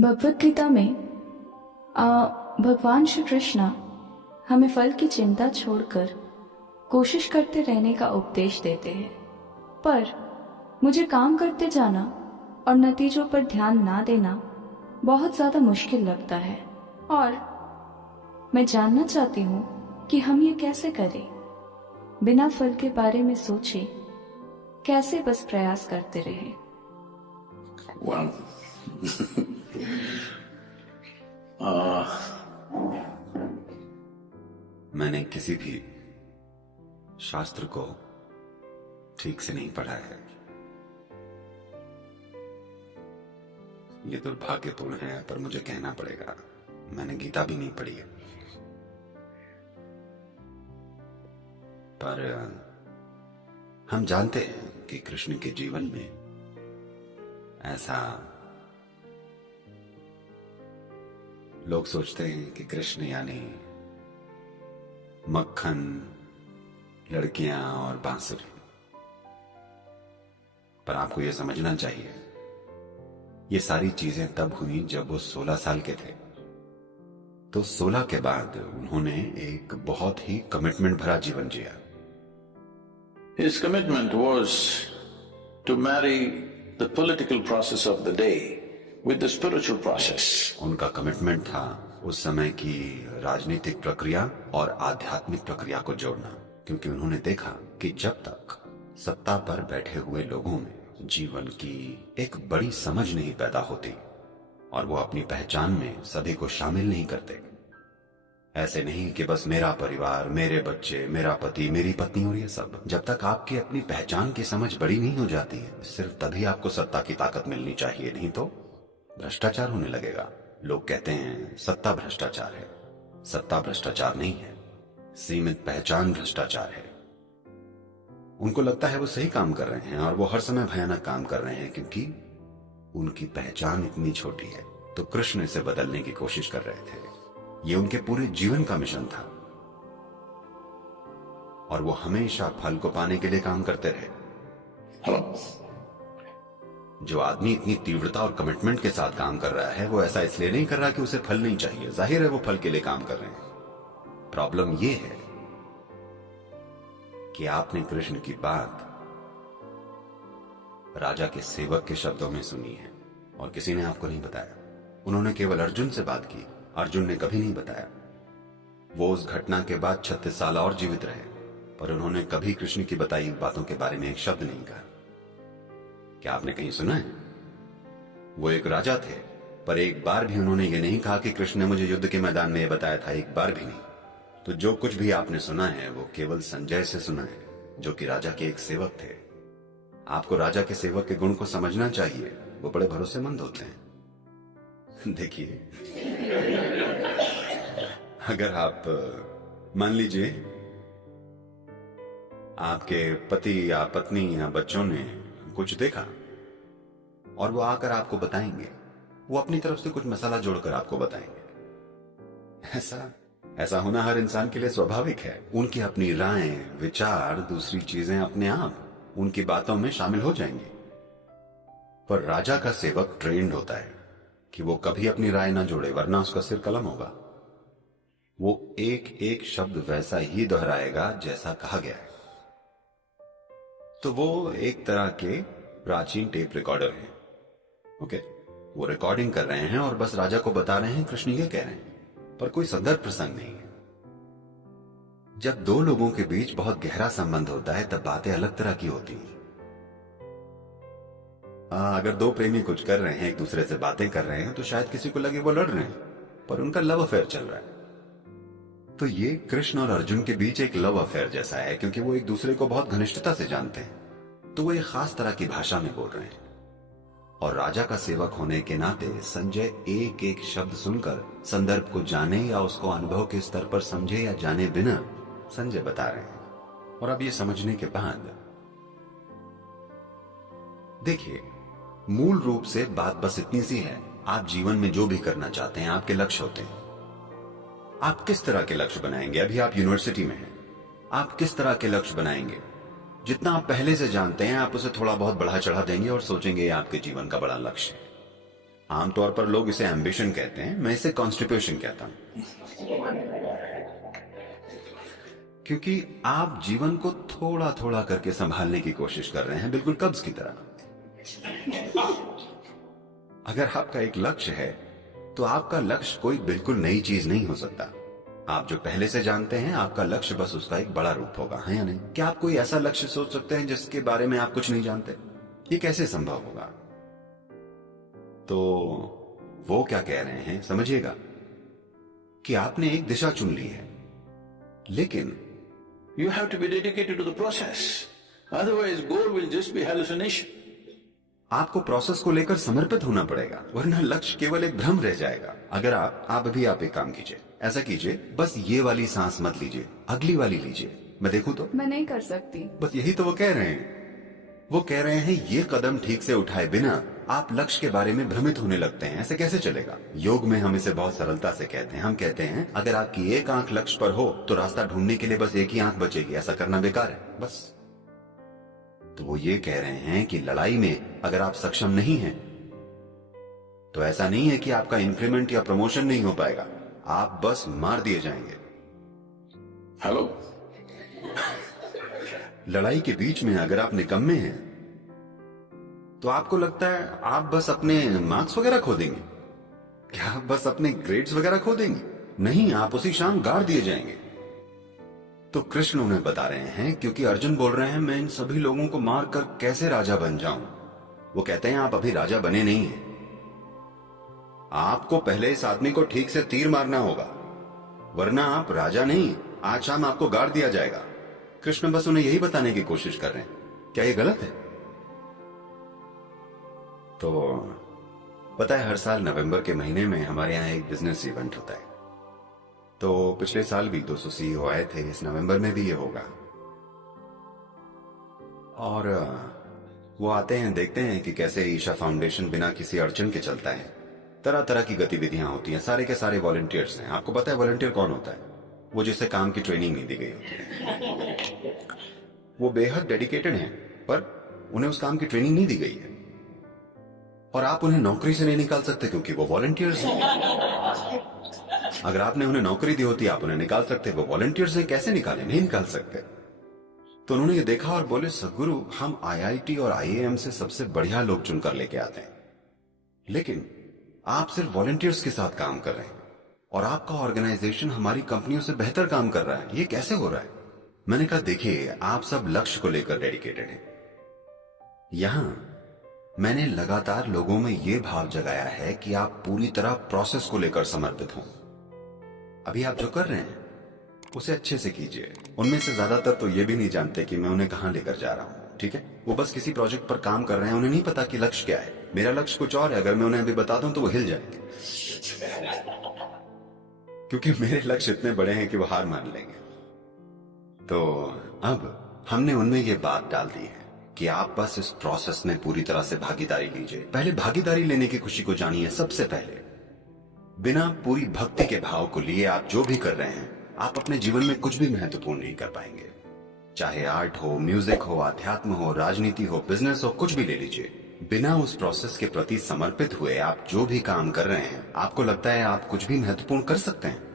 भगवत गीता में भगवान श्री कृष्ण हमें फल की चिंता छोड़कर कोशिश करते रहने का उपदेश देते हैं। पर मुझे काम करते जाना और नतीजों पर ध्यान ना देना बहुत ज़्यादा मुश्किल लगता है और मैं जानना चाहती हूँ कि हम ये कैसे करें, बिना फल के बारे में सोचे कैसे बस प्रयास करते रहें। Well, मैंने किसी भी शास्त्र को ठीक से नहीं पढ़ा है। ये दुर्भाग्यपूर्ण है, पर मुझे कहना पड़ेगा, मैंने गीता भी नहीं पढ़ी है। पर हम जानते हैं कि कृष्ण के जीवन में ऐसा लोग सोचते हैं कि कृष्ण यानी मक्खन, लड़कियां और बांसुरी। पर आपको यह समझना चाहिए, ये सारी चीजें तब हुई जब वो 16 साल के थे। तो 16 के बाद उन्होंने एक बहुत ही कमिटमेंट भरा जीवन जिया। his commitment was to marry the political process of the day with the spiritual process. उनका कमिटमेंट था उस समय की राजनीतिक प्रक्रिया और आध्यात्मिक प्रक्रिया को जोड़ना, क्योंकि उन्होंने देखा कि जब तक सत्ता पर बैठे हुए लोगों में जीवन की एक बड़ी समझ नहीं पैदा होती और वो अपनी पहचान में सभी को शामिल नहीं करते, ऐसे नहीं कि बस मेरा परिवार, मेरे बच्चे, मेरा पति, मेरी पत्नी और ये सब, जब तक आपकी अपनी पहचान की समझ बड़ी नहीं हो जाती है, सिर्फ तभी आपको सत्ता की ताकत मिलनी चाहिए, नहीं तो भ्रष्टाचार होने लगेगा। लोग कहते हैं सत्ता भ्रष्टाचार है। सत्ता भ्रष्टाचार नहीं है, सीमित पहचान भ्रष्टाचार है। उनको लगता है वो सही काम कर रहे हैं और वो हर समय भयानक काम कर रहे हैं, क्योंकि उनकी पहचान इतनी छोटी है। तो कृष्ण इसे बदलने की कोशिश कर रहे थे। ये उनके पूरे जीवन का मिशन था और वो हमेशा फल को पाने के लिए काम करते रहे। जो आदमी इतनी तीव्रता और कमिटमेंट के साथ काम कर रहा है, वो ऐसा इसलिए नहीं कर रहा कि उसे फल नहीं चाहिए। जाहिर है वो फल के लिए काम कर रहे हैं। प्रॉब्लम ये है कि आपने कृष्ण की बात राजा के सेवक के शब्दों में सुनी है और किसी ने आपको नहीं बताया। उन्होंने केवल अर्जुन से बात की, अर्जुन ने कभी नहीं बताया। वो उस घटना के बाद 36 साल और जीवित रहे, पर उन्होंने कभी कृष्ण की बताई बातों के बारे में एक शब्द नहीं कहा। क्या आपने कहीं सुना है? वो एक राजा थे, पर एक बार भी उन्होंने ये नहीं कहा कि कृष्ण ने मुझे युद्ध के मैदान में ये बताया था, एक बार भी नहीं। तो जो कुछ भी आपने सुना है वो केवल संजय से सुना है, जो कि राजा के एक सेवक थे। आपको राजा के सेवक के गुण को समझना चाहिए, वो बड़े भरोसेमंद होते हैं। देखिए, अगर आप मान लीजिए आपके पति या पत्नी या बच्चों ने कुछ देखा और वो आकर आपको बताएंगे, वो अपनी तरफ से कुछ मसाला जोड़कर आपको बताएंगे। ऐसा होना हर इंसान के लिए स्वाभाविक है। उनकी अपनी रायें, विचार, दूसरी चीजें अपने आप उनकी बातों में शामिल हो जाएंगी। पर राजा का सेवक ट्रेंड होता है कि वो कभी अपनी राय ना जोड़े, वरना उसका सिर कलम होगा। वो एक एक शब्द वैसा ही दोहराएगा जैसा कहा गया है। तो वो एक तरह के प्राचीन टेप रिकॉर्डर हैं। ओके, वो रिकॉर्डिंग कर रहे हैं और बस राजा को बता रहे हैं कृष्ण ये कह रहे हैं, पर कोई संदर्भ प्रसंग नहीं है। जब दो लोगों के बीच बहुत गहरा संबंध होता है, तब बातें अलग तरह की होती हैं। अगर दो प्रेमी कुछ कर रहे हैं, एक दूसरे से बातें कर रहे हैं, तो शायद किसी को लगे वो लड़ रहे हैं, पर उनका लव अफेयर चल रहा है। तो ये कृष्ण और अर्जुन के बीच एक लव अफेयर जैसा है, क्योंकि वो एक दूसरे को बहुत घनिष्ठता से जानते हैं। तो वो एक खास तरह की भाषा में बोल रहे हैं और राजा का सेवक होने के नाते संजय एक एक शब्द सुनकर संदर्भ को जाने या उसको अनुभव के स्तर पर समझे या जाने बिना संजय बता रहे हैं। और अब ये समझने के बाद देखिए, मूल रूप से बात बस इतनी सी है, आप जीवन में जो भी करना चाहते हैं, आपके लक्ष्य होते हैं। आप किस तरह के लक्ष्य बनाएंगे? अभी आप यूनिवर्सिटी में हैं, आप किस तरह के लक्ष्य बनाएंगे? जितना आप पहले से जानते हैं, आप उसे थोड़ा बहुत बढ़ा चढ़ा देंगे और सोचेंगे ये आपके जीवन का बड़ा लक्ष्य है। आमतौर पर लोग इसे एम्बिशन कहते हैं, मैं इसे कॉन्स्टिपेशन कहता हूं, क्योंकि आप जीवन को थोड़ा थोड़ा करके संभालने की कोशिश कर रहे हैं, बिल्कुल कब्ज की तरह। अगर आपका एक लक्ष्य है तो आपका लक्ष्य कोई बिल्कुल नई चीज नहीं हो सकता। आप जो पहले से जानते हैं, आपका लक्ष्य बस उसका एक बड़ा रूप होगा, है या नहीं? क्या आप कोई ऐसा लक्ष्य सोच सकते हैं जिसके बारे में आप कुछ नहीं जानते? ये कैसे संभव होगा? तो वो क्या कह रहे हैं समझिएगा, कि आपने एक दिशा चुन ली है, लेकिन You have to be dedicated to the process. Otherwise, goal will just be hallucination. आपको प्रोसेस को लेकर समर्पित होना पड़ेगा, वरना लक्ष्य केवल एक भ्रम रह जाएगा। अगर आप अभी आप एक काम कीजिए, ऐसा कीजिए, बस ये वाली सांस मत लीजिए, अगली वाली लीजिए, मैं देखूं तो। मैं नहीं कर सकती। बस यही तो वो कह रहे हैं। वो कह रहे हैं ये कदम ठीक से उठाए बिना आप लक्ष्य के बारे में भ्रमित होने लगते हैं। ऐसे कैसे चलेगा? योग में हम इसे बहुत सरलता से कहते हैं। हम कहते हैं अगर आपकी एक आंख लक्ष्य पर हो तो रास्ता ढूंढने के लिए बस एक ही आंख बचेगी। ऐसा करना बेकार है, बस। तो वो ये कह रहे हैं कि लड़ाई में अगर आप सक्षम नहीं हैं तो ऐसा नहीं है कि आपका इंक्रीमेंट या प्रमोशन नहीं हो पाएगा, आप बस मार दिए जाएंगे। हेलो? लड़ाई के बीच में अगर आप निकम्मे हैं तो आपको लगता है आप बस अपने मार्क्स वगैरह खो देंगे? क्या आप बस अपने ग्रेड्स वगैरह खो देंगे? नहीं, आप उसी शाम गाड़ दिए जाएंगे। तो कृष्ण उन्हें बता रहे हैं, क्योंकि अर्जुन बोल रहे हैं मैं इन सभी लोगों को मारकर कैसे राजा बन जाऊं। वो कहते हैं आप अभी राजा बने नहीं हैं, आपको पहले इस आदमी को ठीक से तीर मारना होगा, वरना आप राजा नहीं, आज शाम आपको गाड़ दिया जाएगा। कृष्ण बस उन्हें यही बताने की कोशिश कर रहे हैं। क्या ये गलत है? तो पता है, हर साल नवंबर के महीने में हमारे यहाँ एक बिजनेस इवेंट होता है। तो पिछले साल भी 200 CEO आए थे, इस नवंबर में भी ये होगा। और वो आते हैं, देखते हैं कि कैसे ईशा फाउंडेशन बिना किसी अड़चन के चलता है। तरह तरह की गतिविधियां होती हैं, सारे के सारे वॉलंटियर्स हैं। आपको पता है वॉलंटियर कौन होता है? वो जिसे काम की ट्रेनिंग नहीं दी गई होती है। वो बेहद डेडिकेटेड हैं, पर उन्हें उस काम की ट्रेनिंग नहीं दी गई है, और आप उन्हें नौकरी से नहीं निकाल सकते क्योंकि वो वॉलंटियर्स हैं। अगर आपने उन्हें नौकरी दी होती आप उन्हें निकाल सकते, वो वॉलंटियर्स हैं, कैसे निकाले? नहीं निकाल सकते। तो उन्होंने ये देखा और बोले सदगुरु, हम IIT और IIM से सबसे बढ़िया लोग चुनकर लेके आते हैं, लेकिन आप सिर्फ वॉलंटियर्स के साथ काम कर रहे हैं और आपका ऑर्गेनाइजेशन हमारी कंपनियों से बेहतर काम कर रहा है, ये कैसे हो रहा है? मैंने कहा देखिए, आप सब लक्ष्य को लेकर डेडिकेटेड हैं। यहां मैंने लगातार लोगों में यह भाव जगाया है कि आप पूरी तरह प्रोसेस को लेकर समर्पित हों। अभी आप जो कर रहे हैं उसे अच्छे से कीजिए। उनमें से ज्यादातर तो ये भी नहीं जानते कि मैं उन्हें कहां लेकर जा रहा हूं, ठीक है? वो बस किसी प्रोजेक्ट पर काम कर रहे हैं, उन्हें नहीं पता कि लक्ष्य क्या है। मेरा लक्ष्य कुछ और है, अगर मैं उन्हें अभी बता दूं तो वो हिल जाएंगे, क्योंकि मेरे लक्ष्य इतने बड़े हैं कि वो हार मान लेंगे। तो अब हमने उनमें ये बात डाल दी है कि आप बस इस प्रोसेस में पूरी तरह से भागीदारी लीजिए। पहले भागीदारी लेने की खुशी को जानिए। सबसे पहले बिना पूरी भक्ति के भाव को लिए आप जो भी कर रहे हैं, आप अपने जीवन में कुछ भी महत्वपूर्ण नहीं कर पाएंगे। चाहे आर्ट हो, म्यूजिक हो, अध्यात्म हो, राजनीति हो, बिजनेस हो, कुछ भी ले लीजिए। बिना उस प्रोसेस के प्रति समर्पित हुए आप जो भी काम कर रहे हैं, आपको लगता है आप कुछ भी महत्वपूर्ण कर सकते हैं?